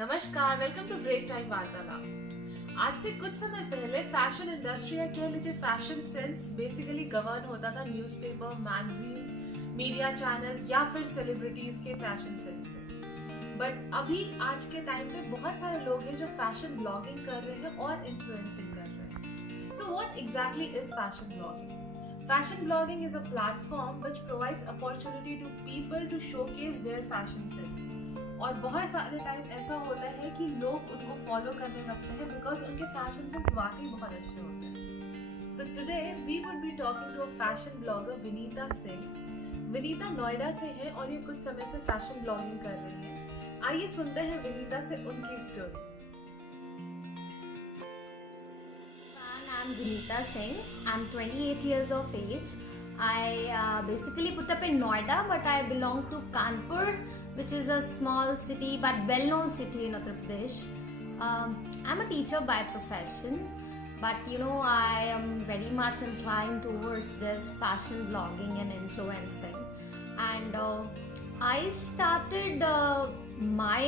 नमस्कार, welcome to break time वार्तालाप। आज से कुछ समय पहले फैशन इंडस्ट्री या कह लीजिए फैशन सेंस बेसिकली गवर्न होता था न्यूज़पेपर, मैगजीन्स, मीडिया चैनल या फिर सेलिब्रिटीज के फैशन सेंस से। बट अभी आज के टाइम पे बहुत सारे लोग हैं जो फैशन ब्लॉगिंग कर रहे हैं और इन्फ्लुएंसिंग कर रहे हैं। So what exactly is fashion blogging? Fashion blogging is a platform which provides opportunity to people to showcase their fashion sense. और बहुत सारे टाइम ऐसा होता है कि लोग उनको फॉलो करने लगते हैं बिकॉज उनके फैशन सेंस वाकई बहुत अच्छे होते हैं। So today we would be talking to a fashion blogger Vinita Singh. Vinita Noida से हैं और ये कुछ समय से फैशन ब्लॉगिंग कर रही हैं। आइए सुनते हैं विनीता से उनकी story. I'm Vinita Singh. I'm 28 years of age. I basically put up in Noida, but I belong to Kanpur, which is a small city but well-known city in Uttar Pradesh. I'm a teacher by profession, but I am very much inclined towards this fashion blogging and influencing. And I started my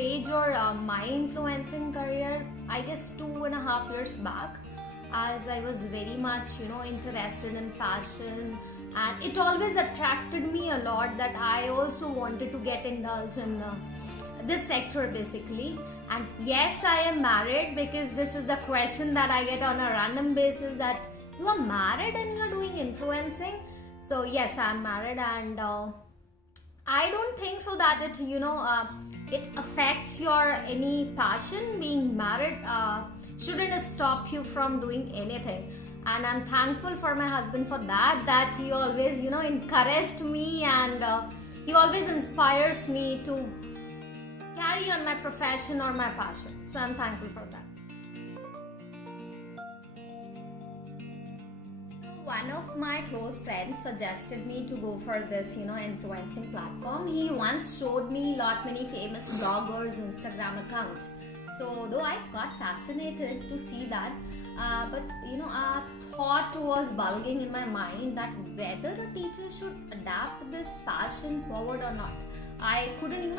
page or my influencing career, I guess 2.5 years back. As I was very much interested in fashion, and it always attracted me a lot that I also wanted to get indulged in this sector basically. And yes, I am married, because this is the question that I get on a random basis, that you are married and you're doing influencing. So yes, I'm married, and I don't think so that it affects your any passion. Being married shouldn't stop you from doing anything, and I'm thankful for my husband for that he always encouraged me, and he always inspires me to carry on my profession or my passion. So I'm thankful for that. So one of my close friends suggested me to go for this influencing platform. He once showed me many famous bloggers Instagram accounts. So though I got fascinated to see that, but a thought was bulging in my mind that whether a teacher should adapt this passion forward or not. I couldn't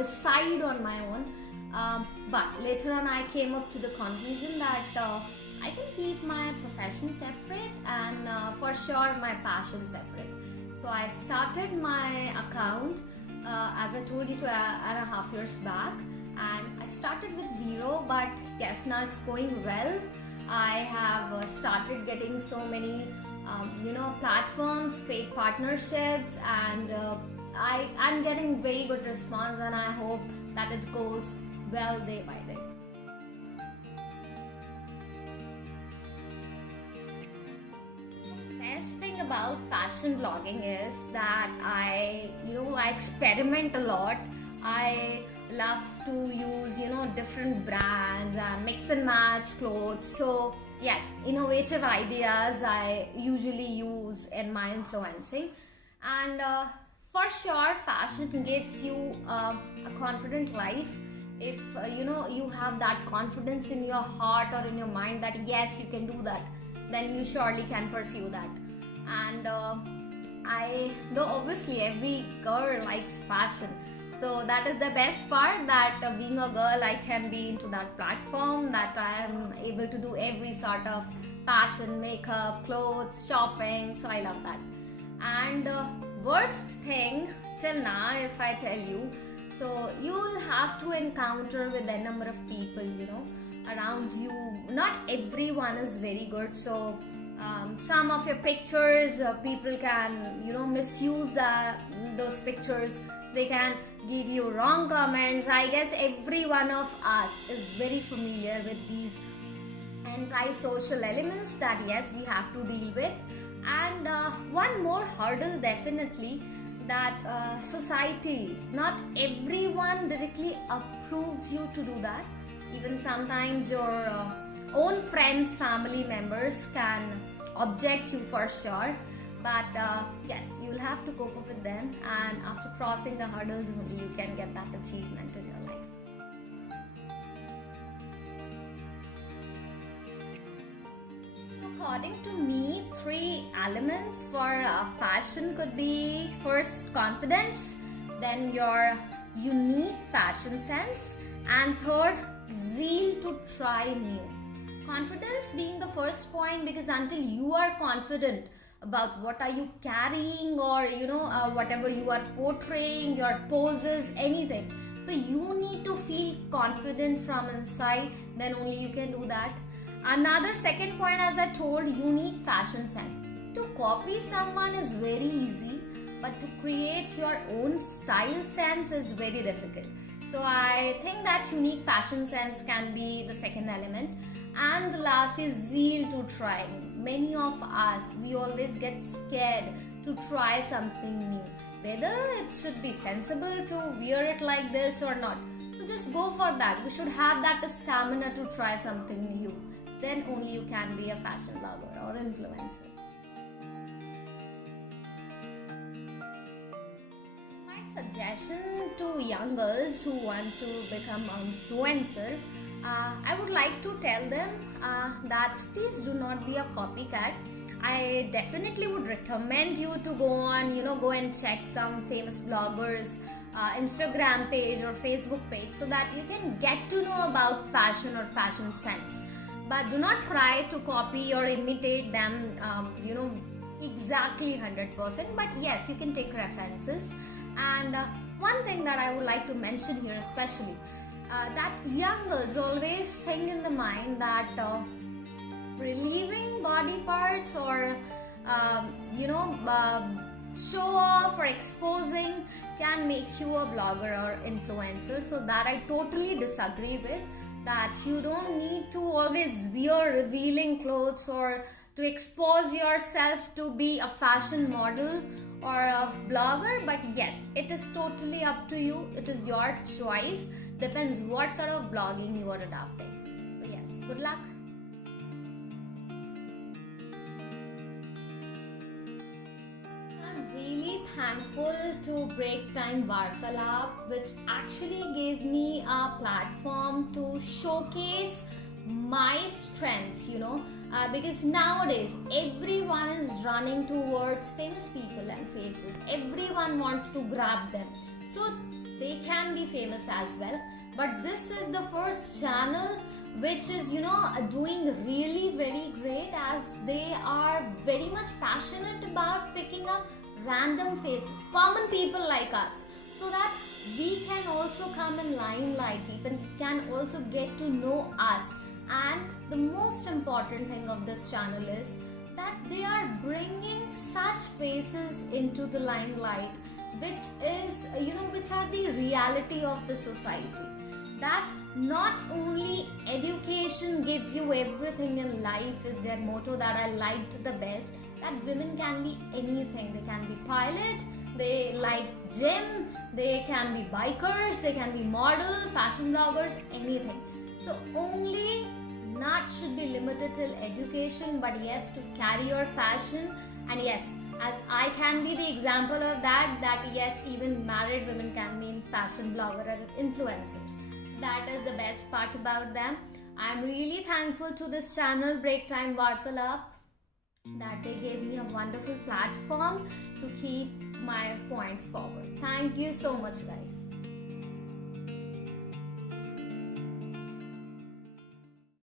decide on my own, but later on I came up to the conclusion that I can keep my profession separate and for sure my passion separate. So I started my account as I told you 2.5 years back. And I started with zero, but yes, now it's going well. I have started getting so many platforms, paid partnerships, and I'm getting very good response, and I hope that it goes well day by day. Best thing about fashion blogging is that I experiment a lot. I love to use different brands and mix and match clothes. So yes, innovative ideas I usually use in my influencing. And for sure fashion gives you a confident life if you have that confidence in your heart or in your mind that yes, you can do that, then you surely can pursue that. And though obviously every girl likes fashion, so that is the best part, that being a girl I can be into that platform, that I am able to do every sort of fashion, makeup, clothes, shopping. So I love that. And worst thing till now, if I tell you, so you'll have to encounter with a number of people around you. Not everyone is very good, so some of your pictures people can misuse those pictures. They can give you wrong comments. I guess every one of us is very familiar with these anti-social elements that yes, we have to deal with. And one more hurdle definitely, that society, not everyone directly approves you to do that. Even sometimes your own friends, family members can object you for sure. But yes, you'll have to cope up with them, and after crossing the hurdles only you can get that achievement in your life. So according to me, 3 elements for fashion could be: first, confidence, then your unique fashion sense, and third, zeal to try new. Confidence being the first point, because until you are confident about what are you carrying, or whatever you are portraying, your poses, anything, so you need to feel confident from inside, then only you can do that. Another second point, as I told, unique fashion sense. To copy someone is very easy, but to create your own style sense is very difficult. So I think that unique fashion sense can be the second element. And the last is zeal to try. Many of us, we always get scared to try something new, whether it should be sensible to wear it like this or not. So just go for that. We should have that stamina to try something new. Then only you can be a fashion blogger or influencer. Suggestion to young girls who want to become an influencer, I would like to tell them that please do not be a copycat. I definitely would recommend you to go and check some famous bloggers Instagram page or Facebook page, so that you can get to know about fashion or fashion sense. But do not try to copy or imitate them exactly 100%, but yes, you can take references. And one thing that I would like to mention here especially, that young girls always think in the mind that relieving body parts or show off or exposing can make you a blogger or influencer. So that I totally disagree with, that you don't need to always wear revealing clothes or to expose yourself to be a fashion model or a blogger. But yes, it is totally up to you. It is your choice. Depends what sort of blogging you are adopting. So yes, good luck. I'm really thankful to Break Time Vartalap, which actually gave me a platform to showcase my strengths, because nowadays everyone is running towards famous people and faces. Everyone wants to grab them so they can be famous as well. But this is the first channel which is doing really very great, as they are very much passionate about picking up random faces, common people like us, so that we can also come in limelight. People can also get to know us. And the most important thing of this channel is that they are bringing such faces into the limelight, which is which are the reality of the society. That not only education gives you everything in life is their motto, that I liked the best, that women can be anything. They can be pilot, they like gym, they can be bikers, they can be model, fashion bloggers, anything. So only not should be limited till education, but yes, to carry your passion. And yes, as I can be the example of that yes, even married women can be in fashion blogger and influencers. That is the best part about them. I'm really thankful to this channel, Break Time Vartalap, that they gave me a wonderful platform to keep my points forward. Thank you so much, guys.